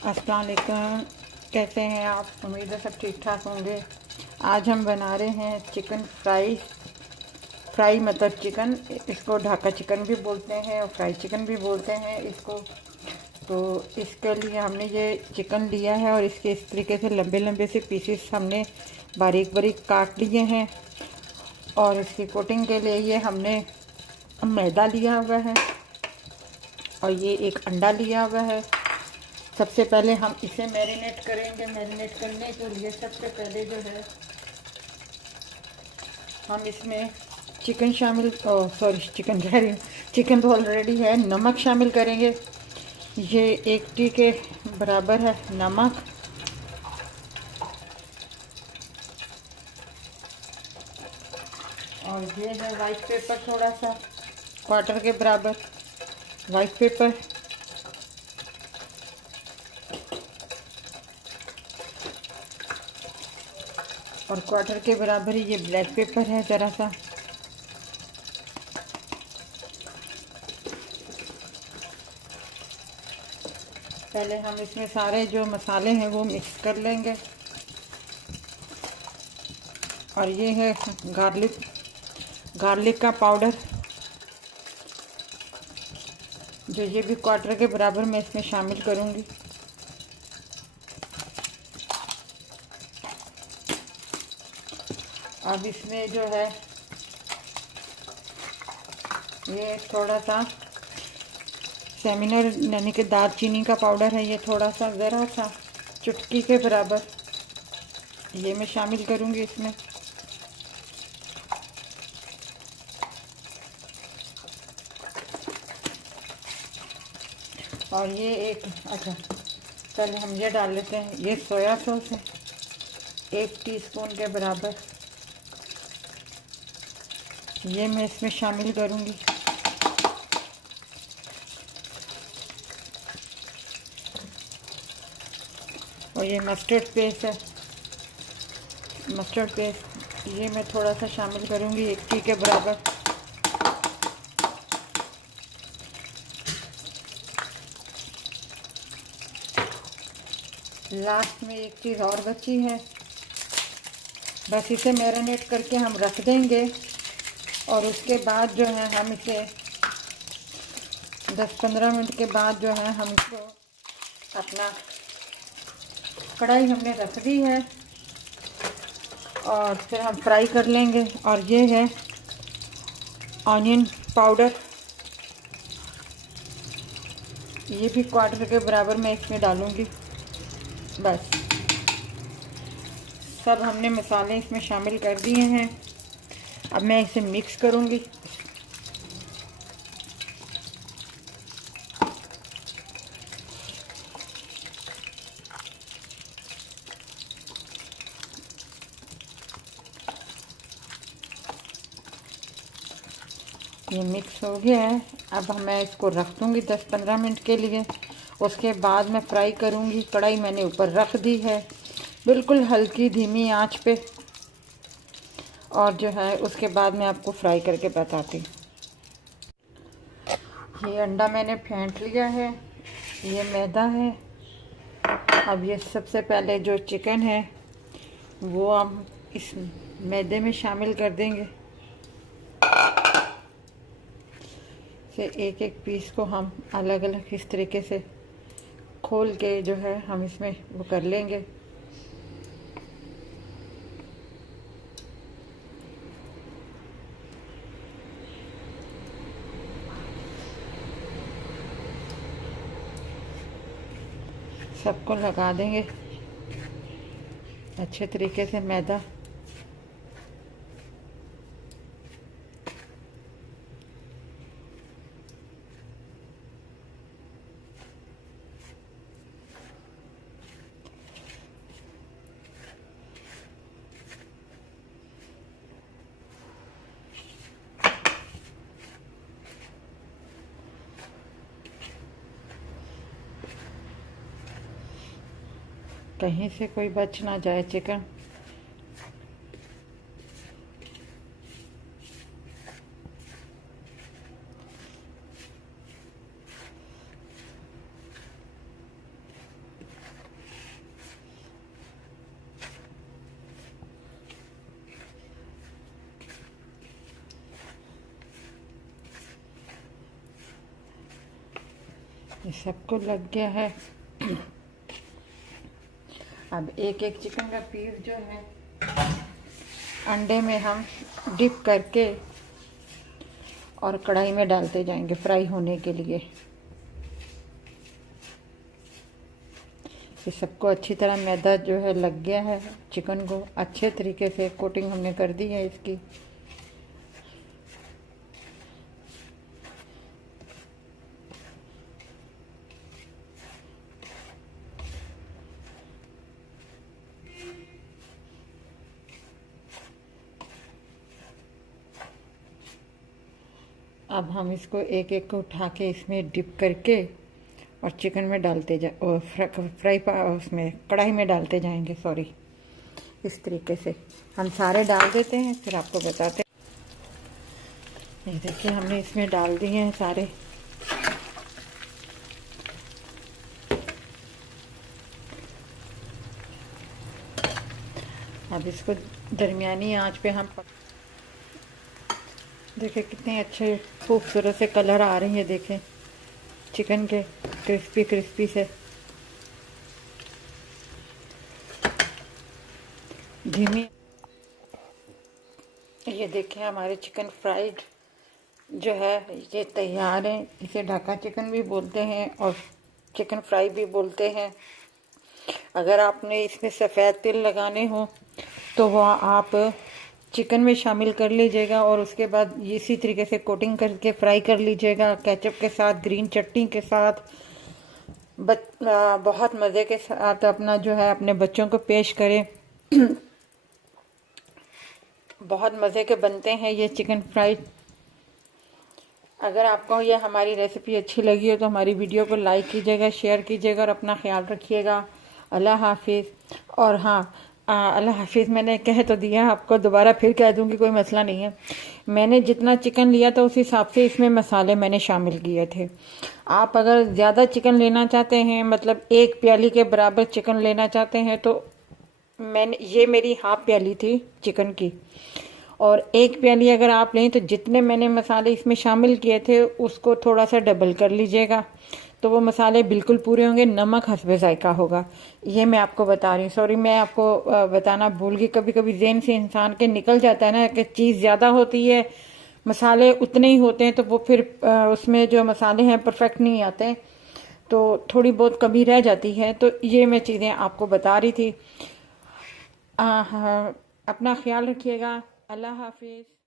अस्सलाम वालेकुम। कैसे हैं आप? उम्मीद है सब ठीक ठाक होंगे। आज हम बना रहे हैं चिकन फ्राई मतलब चिकन, इसको ढाका चिकन भी बोलते हैं और फ्राई चिकन भी बोलते हैं इसको। तो इसके लिए हमने ये चिकन लिया है और इसके इस तरीके से लंबे लंबे से पीसेस हमने बारीक बारीक काट लिए हैं। और इसकी कोटिंग के लिए ये हमने मैदा लिया हुआ है और ये एक अंडा लिया हुआ है। सबसे पहले हम इसे मैरिनेट करेंगे। मैरिनेट करने के लिए सबसे पहले जो है हम इसमें चिकन शामिल चिकन कह रही हूँ, चिकन तो ऑलरेडी है। नमक शामिल करेंगे। ये 1 टी के बराबर है नमक। और ये है वाइट पेपर, थोड़ा सा 1/4 के बराबर वाइट पेपर। और 1/4 के बराबर ही ये ब्लैक पेपर है ज़रा सा। पहले हम इसमें सारे जो मसाले हैं वो मिक्स कर लेंगे। और ये है गार्लिक का पाउडर, जो ये भी 1/4 के बराबर मैं इसमें शामिल करूँगी। अब इसमें जो है ये थोड़ा सा सेमिनर यानी कि दालचीनी का पाउडर है, ये थोड़ा सा ज़रा सा चुटकी के बराबर ये मैं शामिल करूँगी इसमें। और ये अच्छा, पहले हम ये डाल लेते हैं। ये सोया सॉस है 1 टीस्पून के बराबर, ये मैं इसमें शामिल करूँगी। और ये मस्टर्ड पेस्ट है, मस्टर्ड पेस्ट ये मैं थोड़ा सा शामिल करूँगी 1 टी के बराबर। लास्ट में एक चीज़ और बची है, बस इसे मैरिनेट करके हम रख देंगे। और उसके बाद जो है हम इसे 10-15 मिनट के बाद जो है हम इसको अपना कढ़ाई हमने रख दी है और फिर हम फ्राई कर लेंगे। और ये है ऑनियन पाउडर, ये भी 1/4 के बराबर मैं इसमें डालूँगी। बस सब हमने मसाले इसमें शामिल कर दिए हैं। अब मैं इसे मिक्स करूँगी। ये मिक्स हो गया है। अब मैं इसको रख दूँगी 10-15 मिनट के लिए। उसके बाद मैं फ्राई करूँगी। कढ़ाई मैंने ऊपर रख दी है बिल्कुल हल्की धीमी आंच पे। और जो है उसके बाद मैं आपको फ्राई करके बताती हूँ। ये अंडा मैंने फेंट लिया है, ये मैदा है। अब ये सबसे पहले जो चिकन है वो हम इस मैदे में शामिल कर देंगे। फिर एक एक पीस को हम अलग अलग इस तरीके से खोल के जो है हम इसमें वो कर लेंगे। सबको लगा देंगे अच्छे तरीके से मैदा। कहीं से कोई बच ना जाए चिकन। ये सबको लग गया है। अब एक एक चिकन का पीस जो है अंडे में हम डिप करके और कढ़ाई में डालते जाएंगे फ्राई होने के लिए। ये सबको अच्छी तरह मैदा जो है लग गया है, चिकन को अच्छे तरीके से कोटिंग हमने कर दी है इसकी। अब हम इसको एक एक को उठा के इसमें डिप करके और चिकन में डालते जा और फ्राई उसमें कढ़ाई में डालते जाएंगे। सॉरी, इस तरीके से हम सारे डाल देते हैं, फिर आपको बताते हैं। ये देखिए हमने इसमें डाल दिए हैं सारे। अब इसको दरमियानी आंच पे हम देखें कितने अच्छे खूबसूरत से कलर आ रहे हैं। देखें चिकन के क्रिस्पी क्रिस्पी से। धीमी ये देखिए हमारे चिकन फ्राइड जो है ये तैयार है। इसे ढाका चिकन भी बोलते हैं और चिकन फ्राई भी बोलते हैं। अगर आपने इसमें सफ़ेद तिल लगाने हो तो वह आप चिकन में शामिल कर लीजिएगा और उसके बाद इसी तरीके से कोटिंग करके फ्राई कर लीजिएगा केचप के साथ, ग्रीन चटनी के साथ। बहुत मज़े के साथ अपना जो है अपने बच्चों को पेश करें। बहुत मज़े के बनते हैं ये चिकन फ्राई। अगर आपको ये हमारी रेसिपी अच्छी लगी हो तो हमारी वीडियो को लाइक कीजिएगा, शेयर कीजिएगा और अपना ख्याल रखिएगा। अल्लाह हाफिज़। और हाँ, अल्लाह हाफिज़ मैंने कह तो दिया, आपको दोबारा फिर कह दूंगी, कोई मसला नहीं है। मैंने जितना चिकन लिया था उस हिसाब से इसमें मसाले मैंने शामिल किए थे। आप अगर ज़्यादा चिकन लेना चाहते हैं, मतलब 1 प्याली के बराबर चिकन लेना चाहते हैं, तो ये मेरी हाफ प्याली थी चिकन की। और 1 प्याली अगर आप लें तो जितने मैंने मसाले इसमें शामिल किए थे उसको थोड़ा सा डबल कर लीजिएगा, तो वो मसाले बिल्कुल पूरे होंगे। नमक हस्बे जायका होगा, ये मैं आपको बता रही हूँ। सॉरी, मैं आपको बताना भूल गई। कभी कभी ज़हन से इंसान के निकल जाता है ना कि चीज़ ज़्यादा होती है, मसाले उतने ही होते हैं, तो वो फिर उसमें जो मसाले हैं परफेक्ट नहीं आते, तो थोड़ी बहुत कमी रह जाती है। तो ये मैं चीज़ें आपको बता रही थी। हाँ, अपना ख्याल रखिएगा। अल्लाह हाफिज़।